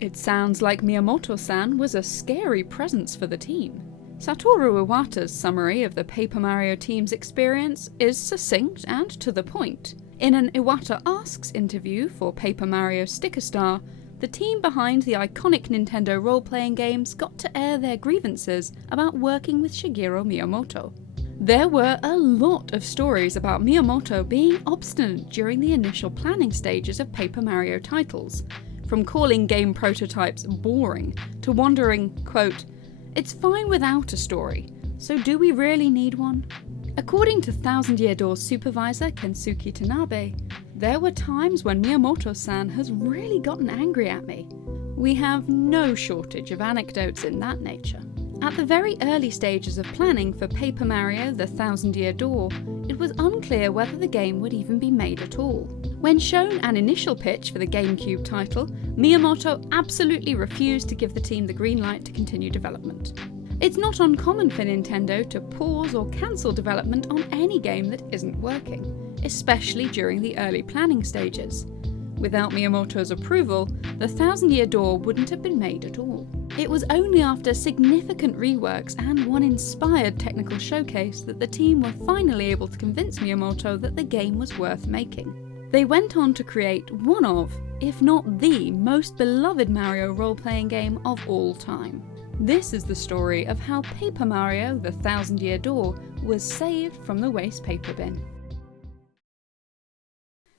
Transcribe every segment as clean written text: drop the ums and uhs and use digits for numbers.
It sounds like Miyamoto-san was a scary presence for the team. Satoru Iwata's summary of the Paper Mario team's experience is succinct and to the point. In an Iwata Asks interview for Paper Mario Sticker Star, the team behind the iconic Nintendo role-playing games got to air their grievances about working with Shigeru Miyamoto. There were a lot of stories about Miyamoto being obstinate during the initial planning stages of Paper Mario titles, from calling game prototypes boring to wondering, quote, "It's fine without a story, so do we really need one?" According to Thousand Year Door's supervisor Kensuke Tanabe, there were times when Miyamoto-san has really gotten angry at me. We have no shortage of anecdotes in that nature. At the very early stages of planning for Paper Mario The Thousand Year Door, it was unclear whether the game would even be made at all. When shown an initial pitch for the GameCube title, Miyamoto absolutely refused to give the team the green light to continue development. It's not uncommon for Nintendo to pause or cancel development on any game that isn't working, especially during the early planning stages. Without Miyamoto's approval, The Thousand Year Door wouldn't have been made at all. It was only after significant reworks and one inspired technical showcase that the team were finally able to convince Miyamoto that the game was worth making. They went on to create one of, if not the, most beloved Mario role-playing game of all time. This is the story of how Paper Mario The Thousand Year Door was saved from the waste paper bin.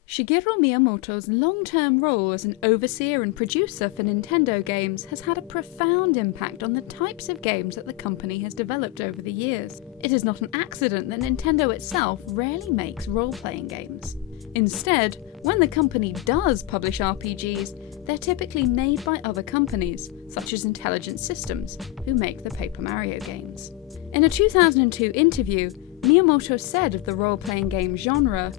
Shigeru Miyamoto's long-term role as an overseer and producer for Nintendo games has had a profound impact on the types of games that the company has developed over the years. It is not an accident that Nintendo itself rarely makes role-playing games. Instead, when the company does publish RPGs, they're typically made by other companies, such as Intelligent Systems, who make the Paper Mario games. In a 2002 interview, Miyamoto said of the role-playing game genre,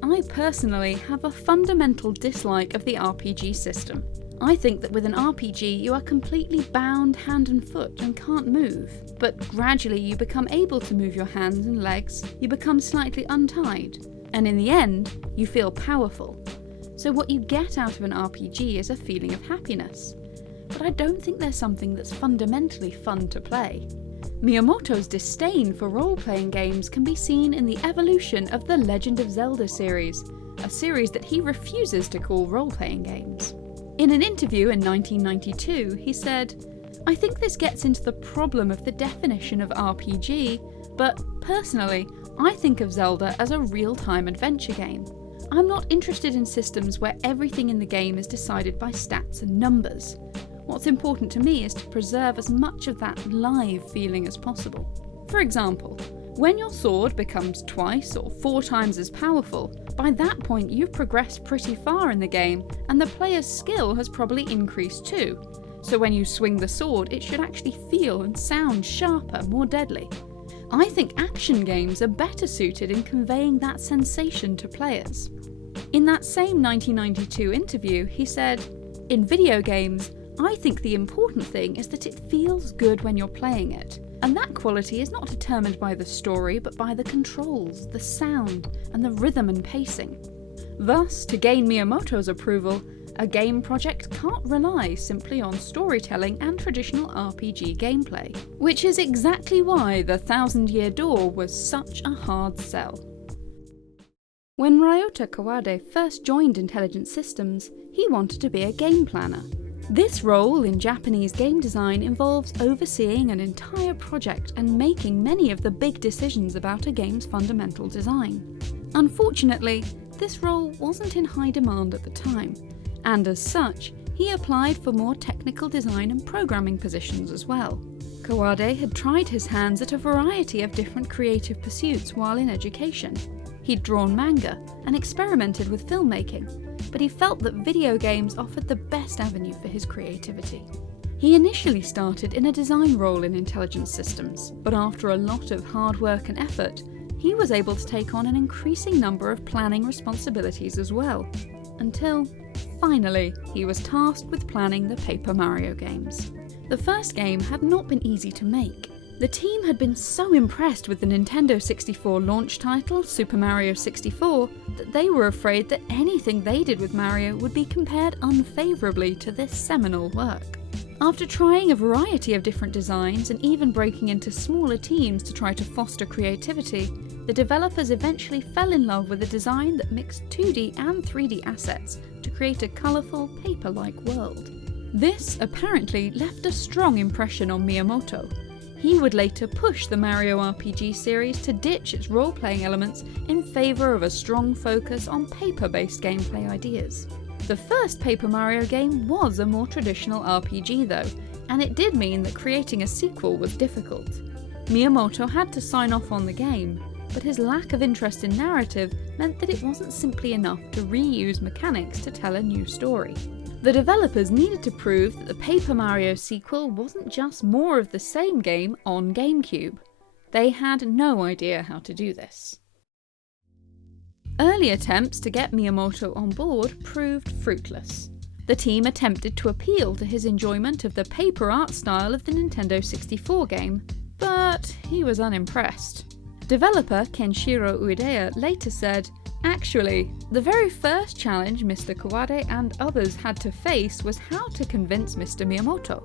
"I personally have a fundamental dislike of the RPG system. I think that with an RPG you are completely bound hand and foot and can't move. But gradually you become able to move your hands and legs, you become slightly untied, and in the end, you feel powerful. So what you get out of an RPG is a feeling of happiness. But I don't think there's something that's fundamentally fun to play." Miyamoto's disdain for role-playing games can be seen in the evolution of the Legend of Zelda series, a series that he refuses to call role-playing games. In an interview in 1992, he said, "I think this gets into the problem of the definition of RPG, but personally, I think of Zelda as a real-time adventure game. I'm not interested in systems where everything in the game is decided by stats and numbers. What's important to me is to preserve as much of that live feeling as possible. For example, when your sword becomes twice or 4 times as powerful, by that point you've progressed pretty far in the game and the player's skill has probably increased too. So when you swing the sword, it should actually feel and sound sharper, more deadly. I think action games are better suited in conveying that sensation to players." In that same 1992 interview, he said, "In video games, I think the important thing is that it feels good when you're playing it, and that quality is not determined by the story but by the controls, the sound, and the rhythm and pacing." Thus, to gain Miyamoto's approval, a game project can't rely simply on storytelling and traditional RPG gameplay, which is exactly why The Thousand Year Door was such a hard sell. When Ryota Kawade first joined Intelligent Systems, he wanted to be a game planner. This role in Japanese game design involves overseeing an entire project and making many of the big decisions about a game's fundamental design. Unfortunately, this role wasn't in high demand at the time, and as such, he applied for more technical design and programming positions as well. Kawade had tried his hands at a variety of different creative pursuits while in education. He'd drawn manga and experimented with filmmaking, but he felt that video games offered the best avenue for his creativity. He initially started in a design role in Intelligent Systems, but after a lot of hard work and effort, he was able to take on an increasing number of planning responsibilities as well, until, finally, he was tasked with planning the Paper Mario games. The first game had not been easy to make. The team had been so impressed with the Nintendo 64 launch title, Super Mario 64, that they were afraid that anything they did with Mario would be compared unfavourably to this seminal work. After trying a variety of different designs and even breaking into smaller teams to try to foster creativity, the developers eventually fell in love with a design that mixed 2D and 3D assets to create a colourful, paper-like world. This apparently left a strong impression on Miyamoto. He would later push the Mario RPG series to ditch its role-playing elements in favour of a strong focus on paper-based gameplay ideas. The first Paper Mario game was a more traditional RPG though, and it did mean that creating a sequel was difficult. Miyamoto had to sign off on the game, but his lack of interest in narrative meant that it wasn't simply enough to reuse mechanics to tell a new story. The developers needed to prove that the Paper Mario sequel wasn't just more of the same game on GameCube. They had no idea how to do this. Early attempts to get Miyamoto on board proved fruitless. The team attempted to appeal to his enjoyment of the paper art style of the Nintendo 64 game, but he was unimpressed. Developer Kenshiro Uedea later said, "Actually, the very first challenge Mr. Kawade and others had to face was how to convince Mr. Miyamoto.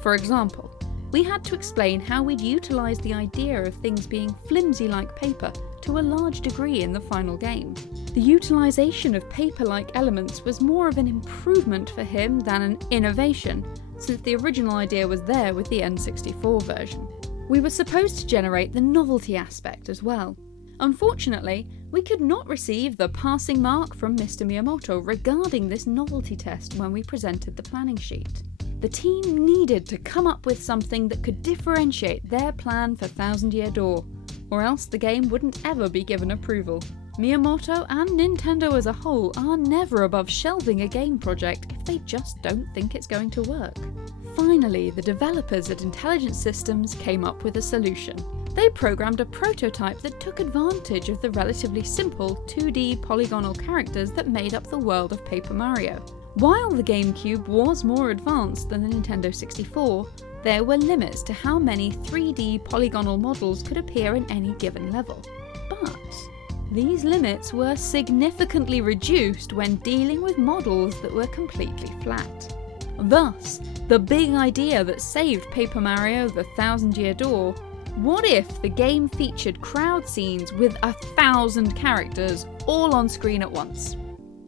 For example, we had to explain how we'd utilise the idea of things being flimsy like paper to a large degree in the final game. The utilisation of paper-like elements was more of an improvement for him than an innovation, since the original idea was there with the N64 version. We were supposed to generate the novelty aspect as well. Unfortunately, we could not receive the passing mark from Mr. Miyamoto regarding this novelty test when we presented the planning sheet. The team needed to come up with something that could differentiate their plan for Thousand Year Door, or else the game wouldn't ever be given approval. Miyamoto and Nintendo as a whole are never above shelving a game project if they just don't think it's going to work. Finally, the developers at Intelligent Systems came up with a solution. They programmed a prototype that took advantage of the relatively simple 2D polygonal characters that made up the world of Paper Mario. While the GameCube was more advanced than the Nintendo 64, there were limits to how many 3D polygonal models could appear in any given level. But these limits were significantly reduced when dealing with models that were completely flat. Thus, the big idea that saved Paper Mario the Thousand Year Door: what if the game featured crowd scenes with 1,000 characters all on screen at once?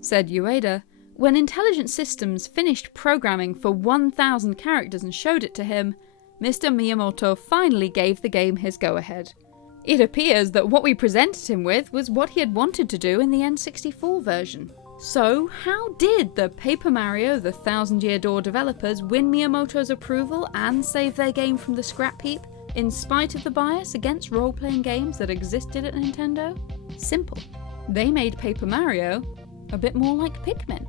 Said Ueda. When Intelligent Systems finished programming for 1,000 characters and showed it to him, Mr. Miyamoto finally gave the game his go-ahead. It appears that what we presented him with was what he had wanted to do in the N64 version. So, how did the Paper Mario the Thousand Year Door developers win Miyamoto's approval and save their game from the scrap heap, in spite of the bias against role-playing games that existed at Nintendo? Simple. They made Paper Mario a bit more like Pikmin.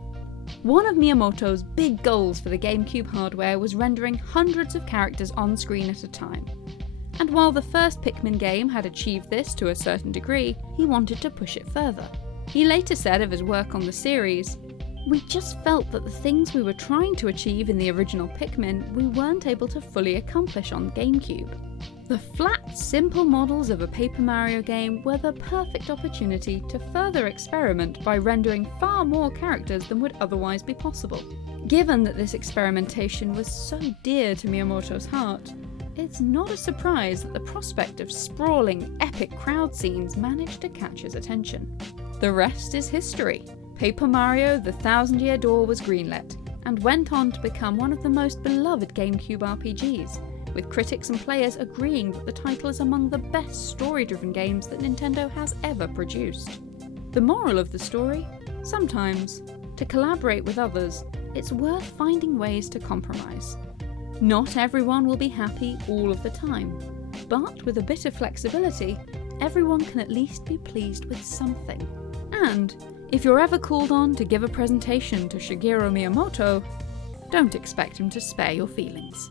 One of Miyamoto's big goals for the GameCube hardware was rendering hundreds of characters on screen at a time. And while the first Pikmin game had achieved this to a certain degree, he wanted to push it further. He later said of his work on the series, "We just felt that the things we were trying to achieve in the original Pikmin we weren't able to fully accomplish on GameCube." The flat, simple models of a Paper Mario game were the perfect opportunity to further experiment by rendering far more characters than would otherwise be possible. Given that this experimentation was so dear to Miyamoto's heart, it's not a surprise that the prospect of sprawling, epic crowd scenes managed to catch his attention. The rest is history. Paper Mario the Thousand Year Door was greenlit, and went on to become one of the most beloved GameCube RPGs, with critics and players agreeing that the title is among the best story-driven games that Nintendo has ever produced. The moral of the story? Sometimes, to collaborate with others, it's worth finding ways to compromise. Not everyone will be happy all of the time, but with a bit of flexibility, everyone can at least be pleased with something. And if you're ever called on to give a presentation to Shigeru Miyamoto, don't expect him to spare your feelings.